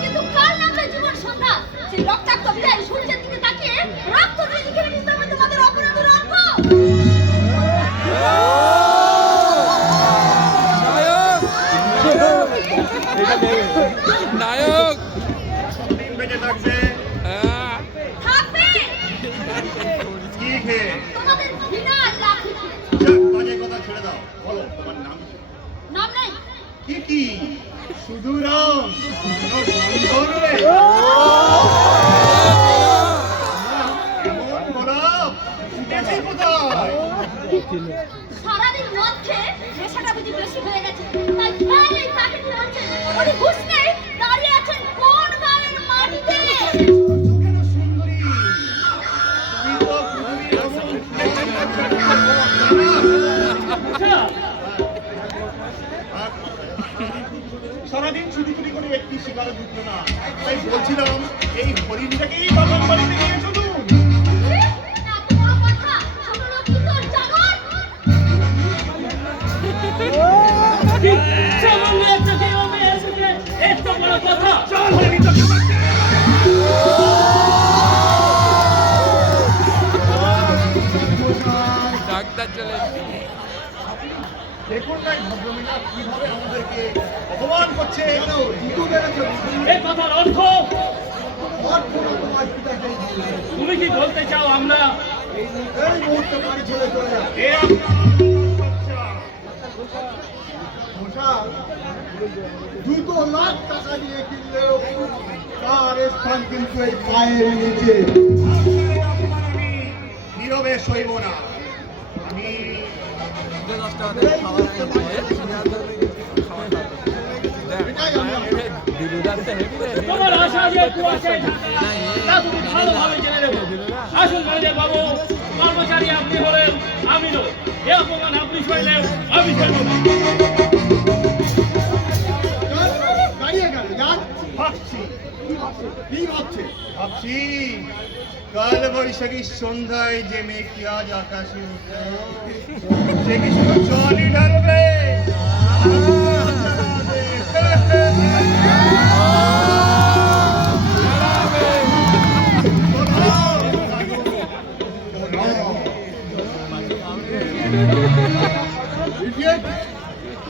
কিন্তু কাল নামবে জীবন সন্ধ্যা সেই রক্তাক্ত বিদায় সূর্যের দিকে তাকিয়ে রক্ত দিয়ে লিখে রেখেছি তোমাদের অপরাধের অঙ্ক। নায়ক বেঁচে থাকবে থাকবে কি খেয়ে তোমাদের ঘৃণা লাখি। বাজে কথা ছেড়ে দাও, বলো তোমার নাম কি? নাম নেই কি শুধু রাম কোনো বন্ধন নেই? এমন গোলাপ ফুটেছে কোথায়? সারাদিন মদ খেয়ে নেশাটা বুঝি বেশি হয়ে গেছে তাই খেয়ালেই তাকে চলছে উনি হুঁশ নেই দাঁড়িয়ে আছেন কোন গায়ের মাটিতে। কেন সুন্দরী তুমি তো পৃথিবীর সারাদিন ছুটি ছুটি করে একটি শিকারে ঢুকলো না, তাই বলছিলাম এই হরিণটাকেই বাবার বাড়িতে নিয়ে চলুন। এত বড় কথা ছোট লোক কি তোর জাগর? সামান্য একটা কেউমে এসেছে এত বড় কথা। চল হরিণটাকে মারতে। ডাক্তার চলে দেখুন না এই ভদ্রমহিলা কিভাবে আমাদেরকে অপমান করছে। এই কথার অর্থ তুমি কি বলতে চাও আমরা এই মুহূর্তে বাড়ি ছেড়ে চলে যাও। দুটো লাখ টাকা দিয়ে কিনলেও তার স্থান কিন্তু এই পায়ের নিচে। আমি নীরবে সইব না। আমি তোমার আশা যে কুয়াশায় ঢাকা তা তুমি ভালোভাবে জেনে নেবো। আসুন ম্যানেজার বাবু, কর্মচারী আপনি হলেন, আমি নই। এ অপমান আপনি সইলেন, আমি সইব না। দাঁড়িয়ে গেল যান। ভাবছি কি ভাবছে? ভাবছি কাল বৈশাখী সন্ধ্যায় যে মেঘটি আজ আকাশে উঠল সে কি শুধু জলই ঢালবে